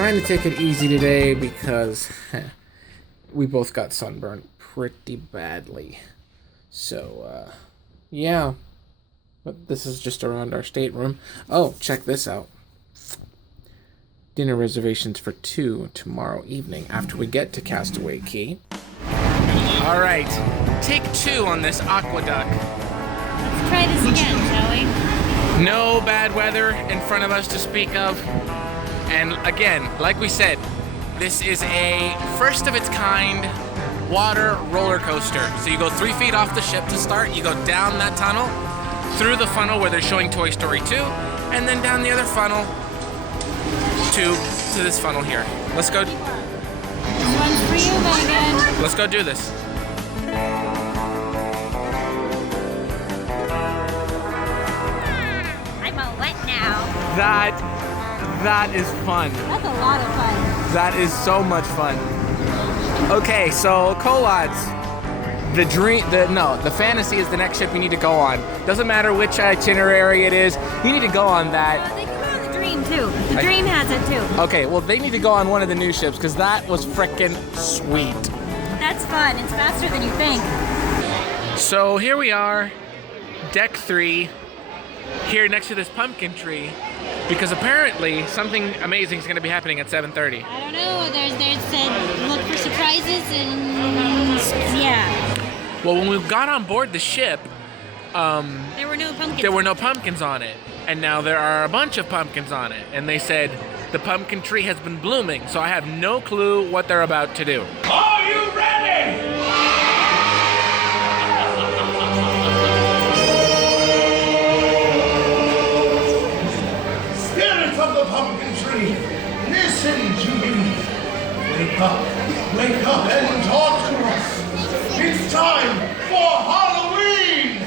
trying to take it easy today because we both got sunburned pretty badly. So, yeah. But this is just around our stateroom. Oh, check this out. Dinner reservations for 2 tomorrow evening after we get to Castaway Key. All right, take 2 on this aqueduct. Let's try this again, shall we? No bad weather in front of us to speak of. And again, like we said, this is a first of its kind water roller coaster. So you go 3 feet off the ship to start, you go down that tunnel, through the funnel where they're showing Toy Story 2, and then down the other funnel to this funnel here. Let's go. This one's for you, Megan. Let's go do this. I'm all wet now. That is fun. That's a lot of fun. That is so much fun. Okay, so Colods, the fantasy is the next ship you need to go on. Doesn't matter which itinerary it is, you need to go on that. They can go on the Dream too. The Dream has it too. Okay, well they need to go on one of the new ships because that was frickin' sweet. That's fun. It's faster than you think. So here we are, deck 3, here next to this pumpkin tree, because apparently something amazing is going to be happening at 7:30. I don't know. There's said look for surprises and yeah. Well, when we got on board the ship, There were no pumpkins on it, and now there are a bunch of pumpkins on it. And they said the pumpkin tree has been blooming, so I have no clue what they're about to do. Are you ready? Spirits of the pumpkin tree, listen to me. Wake up and talk to us. It's time for Halloween.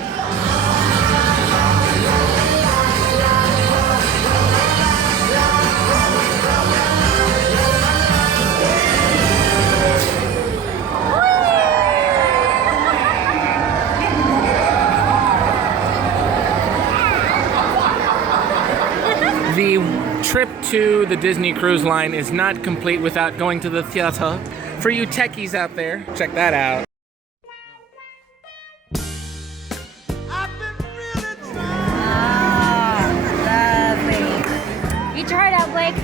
The trip to the Disney Cruise Line is not complete without going to the theater. For you techies out there, check that out. Lovely. Eat your heart out, Blake.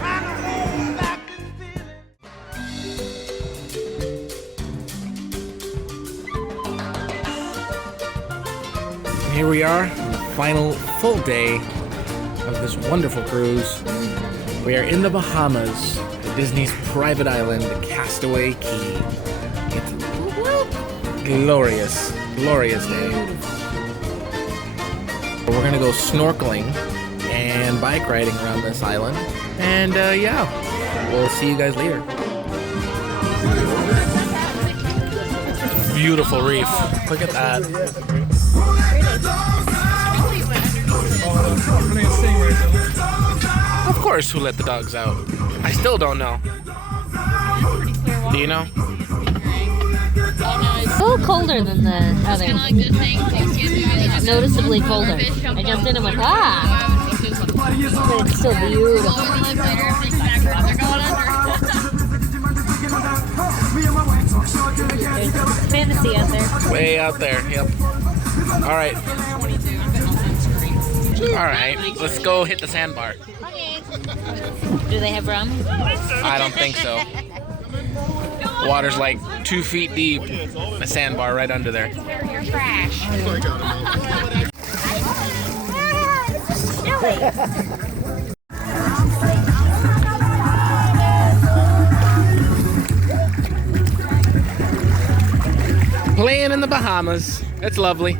Here we are, on the final full day of this wonderful cruise. We are in the Bahamas, Disney's private island, Castaway Key. It's glorious, glorious day. We're gonna go snorkeling and bike riding around this island. And yeah, we'll see you guys later. Beautiful reef. Look at that. Of course, who let the dogs out? I still don't know. Do you know? It's a little colder than the others. Noticeably colder. I jumped in and went, ah! But it's still beautiful. There's fantasy out there. Way out there, yep. Alright. Alright, let's go hit the sandbar. Do they have rum? I don't think so. Water's like 2 feet deep. The sandbar right under there. You're trash. Playing in the Bahamas. It's lovely.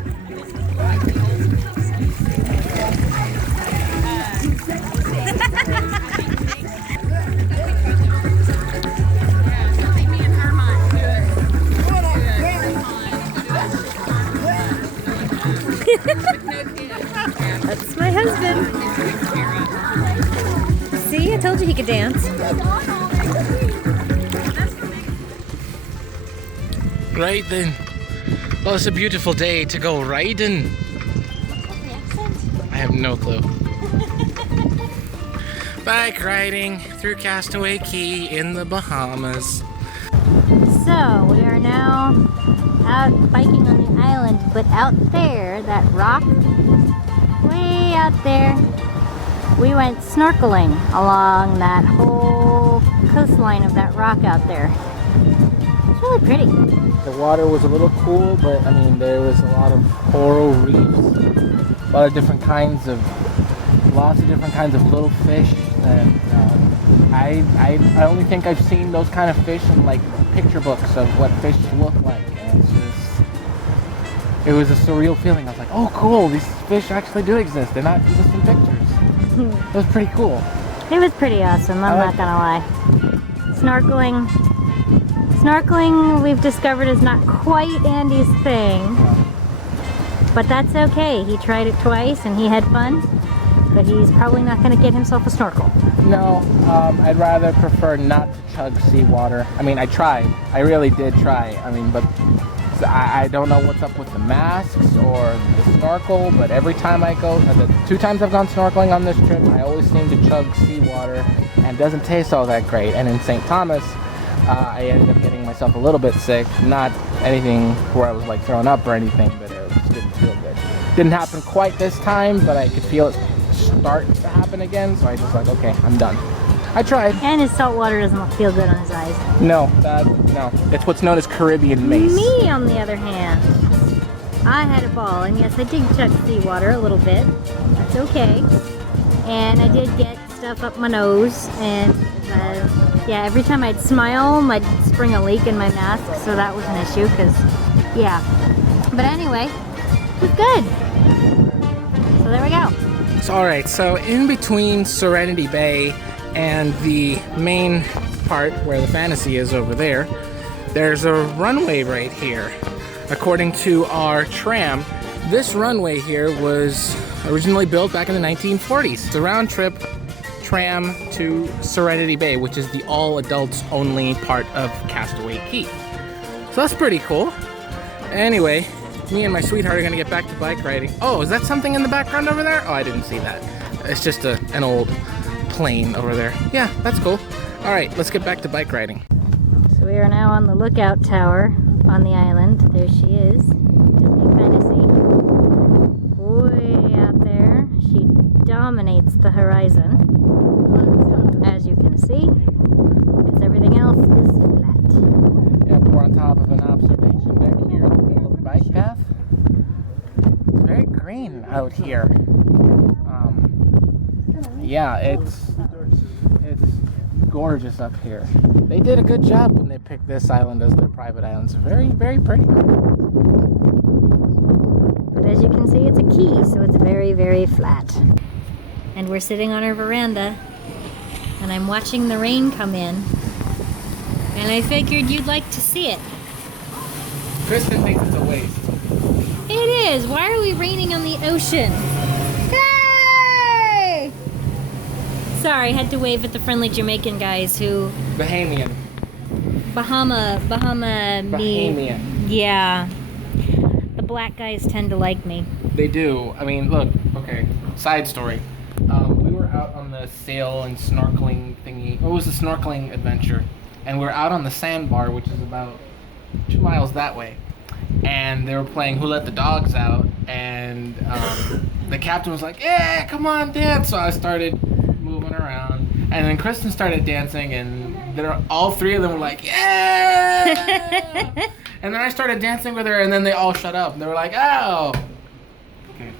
That's my husband. See, I told you he could dance. Right then. Well, it's a beautiful day to go riding. I have no clue. Bike riding through Castaway Key in the Bahamas. So we are now out biking on the island, but out there, that rock, way out there, we went snorkeling along that whole coastline of that rock out there. It's really pretty. The water was a little cool, but I mean there was a lot of coral reefs, a lot of different kinds of, lots of different kinds of little fish. And I only think I've seen those kind of fish in like picture books of what fish look like. And it was a surreal feeling. I was like, oh cool, these fish actually do exist. They're not just in pictures. It was pretty cool. It was pretty awesome, I'm not gonna lie. Snorkeling, we've discovered, is not quite Andy's thing. But that's okay. He tried it twice and he had fun. But he's probably not going to get himself a snorkel. No, I'd rather prefer not to chug seawater. I mean, I tried. I really did try. I mean, but I don't know what's up with the masks or the snorkel, but every time I go, the 2 times I've gone snorkeling on this trip, I always seem to chug seawater, and it doesn't taste all that great. And in St. Thomas, I ended up getting myself a little bit sick. Not anything where I was like throwing up or anything, but it just didn't feel good. Didn't happen quite this time, but I could feel it start to happen again, so I just like, okay, I'm done. I tried. And his salt water doesn't feel good on his eyes. No, it's what's known as Caribbean mace. Me, on the other hand, I had a ball, and yes, I did chug seawater a little bit. That's okay. And I did get stuff up my nose, and yeah, every time I'd smile, I'd spring a leak in my mask, so that was an issue, because, yeah. But anyway, it was good. So there we go. Alright, so in between Serenity Bay and the main part where the Fantasy is over there, there's a runway right here. According to our tram, this runway here was originally built back in the 1940s. It's a round trip tram to Serenity Bay, which is the all adults only part of Castaway Key. So that's pretty cool. Anyway, me and my sweetheart are gonna get back to bike riding. Oh, is that something in the background over there? Oh, I didn't see that. It's just an old plane over there. Yeah, that's cool. All right, let's get back to bike riding. So we are now on the lookout tower on the island. There she is, Disney Fantasy. Way out there. She dominates the horizon, as you can see, because everything else is flat. Yep, we're on top of an observation deck here in the middle of the bike path. It's very green out here. Yeah, it's gorgeous up here. They did a good job when they picked this island as their private island. It's very, very pretty. But as you can see, it's a key, so it's very, very flat. And we're sitting on our veranda, and I'm watching the rain come in. And I figured you'd like to see it. Kristen thinks it's a waste. It is! Why are we raining on the ocean? Hey! Sorry, I had to wave at the friendly Jamaican guys who... Bahamian. Bahamian. Yeah. The black guys tend to like me. They do. I mean, look, okay, side story. We were out on the sail and snorkeling thingy. It was a snorkeling adventure. And we're out on the sandbar, which is about 2 miles that way. And they were playing Who Let the Dogs Out. And the captain was like, yeah, come on, dance. So I started moving around. And then Kristen started dancing, and all 3 of them were like, yeah! And then I started dancing with her, and then they all shut up. And they were like, oh! Okay.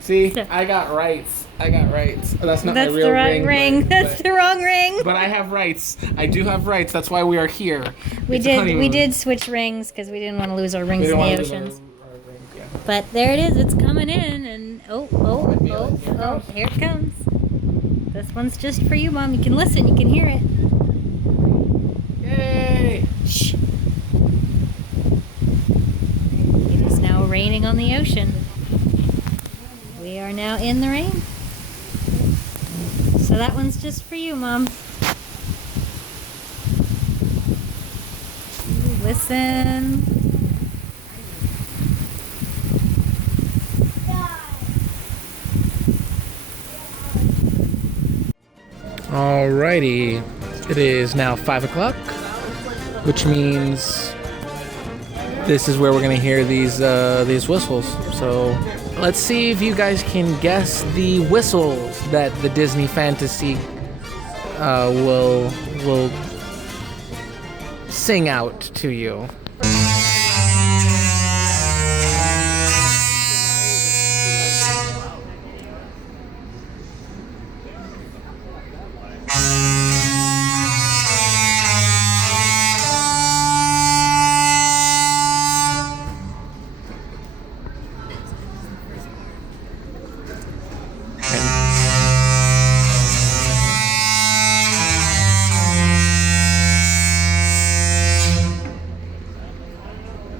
See, I got rights. That's not my real ring. That's the wrong ring. But I have rights. I do have rights. That's why we are here. We did switch rings because we didn't want to lose our rings in the oceans. But there it is. It's coming in, and oh, here it comes. This one's just for you, Mom. You can listen. You can hear it. Yay! Shh. It is now raining on the ocean. We are now in the rain. So that one's just for you, Mom. Listen. Alrighty, it is now 5 o'clock, which means this is where we're gonna hear these whistles. So let's see if you guys can guess the whistles that the Disney Fantasy will sing out to you.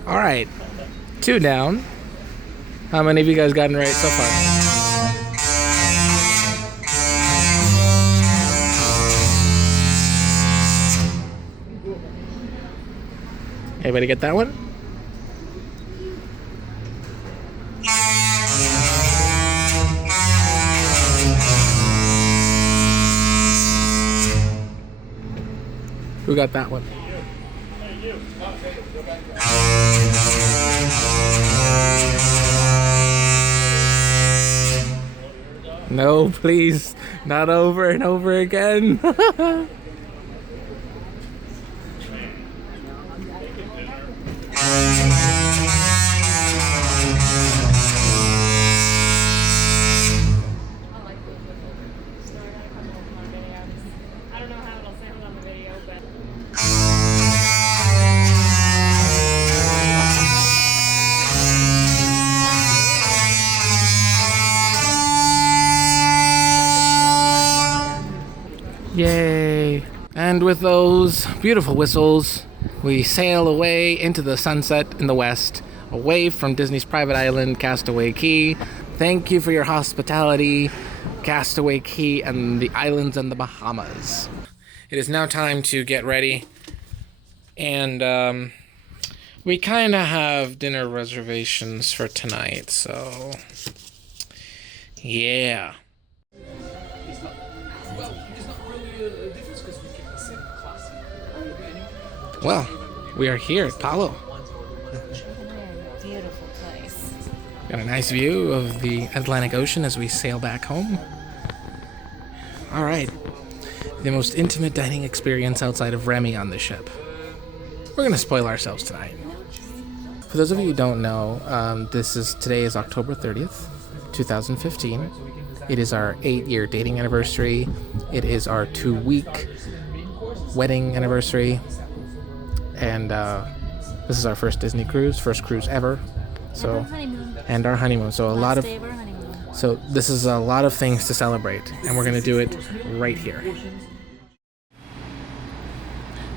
All right, 2 down. How many of you guys gotten right so far? Anybody get that one? Who got that one? No, please, not over and over again. Yay! And with those beautiful whistles, we sail away into the sunset in the west, away from Disney's private island, Castaway Key. Thank you for your hospitality, Castaway Key and the islands and the Bahamas. It is now time to get ready, and we kind of have dinner reservations for tonight, so yeah. Well, we are here at Palo. Beautiful place. Got a nice view of the Atlantic Ocean as we sail back home. All right, the most intimate dining experience outside of Remy on the ship. We're gonna spoil ourselves tonight. For those of you who don't know, today is October 30th, 2015. It is our 8-year dating anniversary. It is our 2-week wedding anniversary. And this is our first Disney cruise, first cruise ever. So, and our honeymoon. So So this is a lot of things to celebrate, and we're gonna do it right here.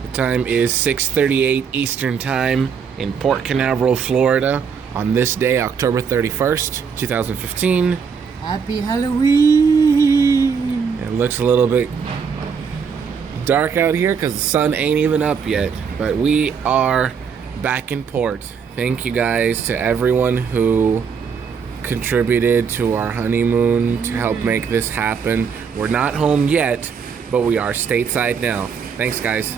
The time is 6:38 Eastern Time in Port Canaveral, Florida, on this day, October 31st, 2015. Happy Halloween! It looks a little bit dark out here because the sun ain't even up yet, but we are back in port. Thank you guys to everyone who contributed to our honeymoon to help make this happen. We're not home yet, but we are stateside now. Thanks, guys.